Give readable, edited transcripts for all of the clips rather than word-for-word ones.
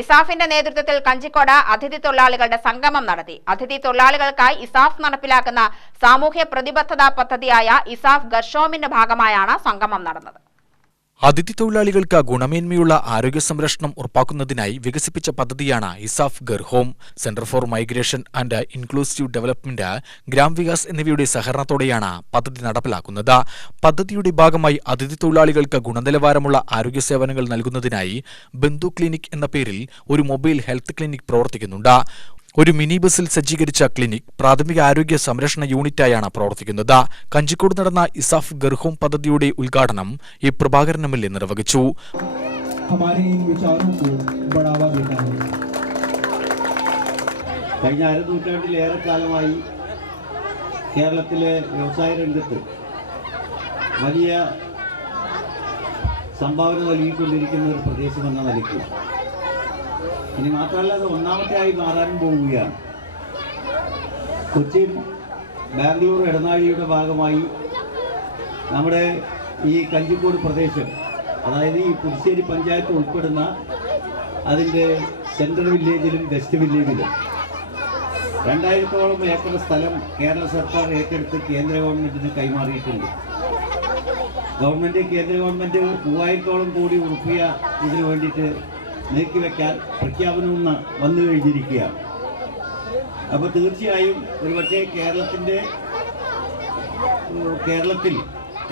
ഇസാഫിന്റെ നേതൃത്വത്തിൽ കഞ്ചിക്കോട് അതിഥി തൊഴിലാളികളുടെ സംഗമം നടത്തി. അതിഥി തൊഴിലാളികൾക്കായി ഇസാഫ് നടപ്പിലാക്കുന്ന സാമൂഹ്യ പ്രതിബദ്ധതാ പദ്ധതിയായ ഇസാഫ് ഗർഷോമിന്റെ ഭാഗമായാണ് സംഗമം നടന്നത്. അതിഥി തൊഴിലാളികൾക്ക് ഗുണമേന്മയുള്ള ആരോഗ്യ സംരക്ഷണം ഉറപ്പാക്കുന്നതിനായി വികസിപ്പിച്ച പദ്ധതിയാണ് ഇസാഫ് ഗർഹോം. Centre for migration and inclusive development, Gram Vikas എന്നിവയുടെ സഹകരണത്തോടെയാണ് പദ്ധതി നടപ്പിലാക്കുന്നത്. പദ്ധതിയുടെ ഭാഗമായി അതിഥി തൊഴിലാളികൾക്ക് ഗുണനിലവാരമുള്ള ആരോഗ്യ സേവനങ്ങൾ നൽകുന്നതിനായി ബന്ധു ക്ലിനിക് എന്ന പേരിൽ ഒരു മൊബൈൽ ഹെൽത്ത് ക്ലിനിക് പ്രവർത്തിക്കുന്നുണ്ട്. ഒരു മിനി ബസിൽ സജ്ജീകരിച്ച ക്ലിനിക് പ്രാഥമിക ആരോഗ്യ സംരക്ഷണ യൂണിറ്റായാണ് പ്രവർത്തിക്കുന്നത്. കഞ്ചിക്കോട് നടന്ന ഇസാഫ് ഗർഹോം പദ്ധതിയുടെ ഉദ്ഘാടനം എ. പ്രഭാകരൻ എം.എൽ.എ. നിർവഹിച്ചു. കഴിഞ്ഞ അരനൂറ്റാണ്ടിലേറെക്കാലമായി കേരളത്തിലെ വ്യവസായ രംഗത്ത് വലിയ സംഭാവന നൽകിക്കൊണ്ടിരിക്കുന്ന ഒരു പ്രദേശമെന്ന നിലയ്ക്ക് ഇനി മാത്രമല്ല അത് ഒന്നാമത്തെയായി മാറാനും പോവുകയാണ്. കൊച്ചിൻ ബാംഗ്ലൂർ ഇടനാഴിയുടെ ഭാഗമായി നമ്മുടെ ഈ കഞ്ചിക്കോട് പ്രദേശം, അതായത് ഈ പുതുശ്ശേരി പഞ്ചായത്ത് ഉൾപ്പെടുന്ന അതിൻ്റെ സെൻട്രൽ വില്ലേജിലും വെസ്റ്റ് വില്ലേജിലും 2000-ഓളം ഏക്കർ സ്ഥലം കേരള സർക്കാർ ഏറ്റെടുത്ത് കേന്ദ്ര ഗവൺമെൻറ്റിന് കൈമാറിയിട്ടുണ്ട്. കേന്ദ്ര ഗവൺമെൻറ് 3000-ഓളം കോടി ഉറുപ്പിക ഇതിനു വേണ്ടിയിട്ട് നീക്കിവെക്കാൻ പ്രഖ്യാപനവും വന്നു കഴിഞ്ഞിരിക്കുകയാണ്. അപ്പോൾ തീർച്ചയായും ഒരുപക്ഷെ കേരളത്തിൽ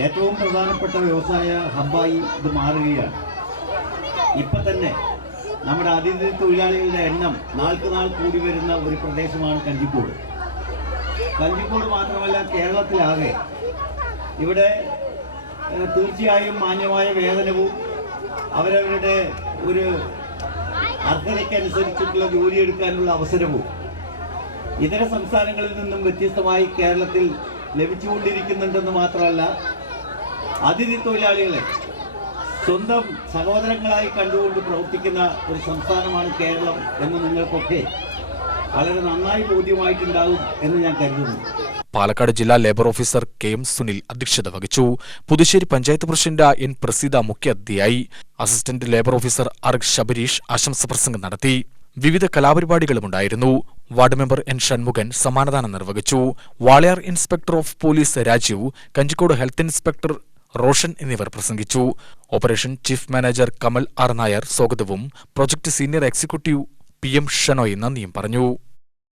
ഏറ്റവും പ്രധാനപ്പെട്ട വ്യവസായ ഹബ്ബായി ഇത് മാറുകയാണ്. ഇപ്പം തന്നെ നമ്മുടെ അതിഥി തൊഴിലാളികളുടെ എണ്ണം നാൾക്ക് നാൾ കൂടി വരുന്ന ഒരു പ്രദേശമാണ് കഞ്ചിക്കോട്. കഞ്ചിക്കോട് മാത്രമല്ല, കേരളത്തിലാകെ ഇവിടെ തീർച്ചയായും മാന്യമായ വേതനവും അവരവരുടെ ഒരു അർഹതയ്ക്കനുസരിച്ചിട്ടുള്ള ജോലിയെടുക്കാനുള്ള അവസരവും ഇതര സംസ്ഥാനങ്ങളിൽ നിന്നും വ്യത്യസ്തമായി കേരളത്തിൽ ലഭിച്ചുകൊണ്ടിരിക്കുന്നുണ്ടെന്ന് മാത്രമല്ല, അതിഥി തൊഴിലാളികളെ സ്വന്തം സഹോദരങ്ങളായി കണ്ടുകൊണ്ട് പ്രവർത്തിക്കുന്ന ഒരു സംസ്ഥാനമാണ് കേരളം എന്ന് നിങ്ങൾക്കൊക്കെ വളരെ നന്നായി ബോധ്യമായിട്ടുണ്ടാകും എന്ന് ഞാൻ കരുതുന്നു. പാലക്കാട് ജില്ലാ ലേബർ ഓഫീസർ കെ.എം. സുനിൽ അധ്യക്ഷത വഹിച്ചു. Puthussery panchayat president N. പ്രസീത മുഖ്യാതിഥിയായി. Assistant labour officer R. Shabareesh ആശംസ പ്രസംഗം നടത്തി. വിവിധ കലാപരിപാടികളുമുണ്ടായിരുന്നു. Ward member N. ഷൺമുഖൻ സമ്മാനദാനം നിർവഹിച്ചു. Walayar inspector of police Rajeev, Kanjikode health inspector Roshan എന്നിവർ പ്രസംഗിച്ചു. Operation chief manager Kamal R. Nair സ്വാഗതവും project senior executive P M. Shanoy നന്ദിയും പറഞ്ഞു.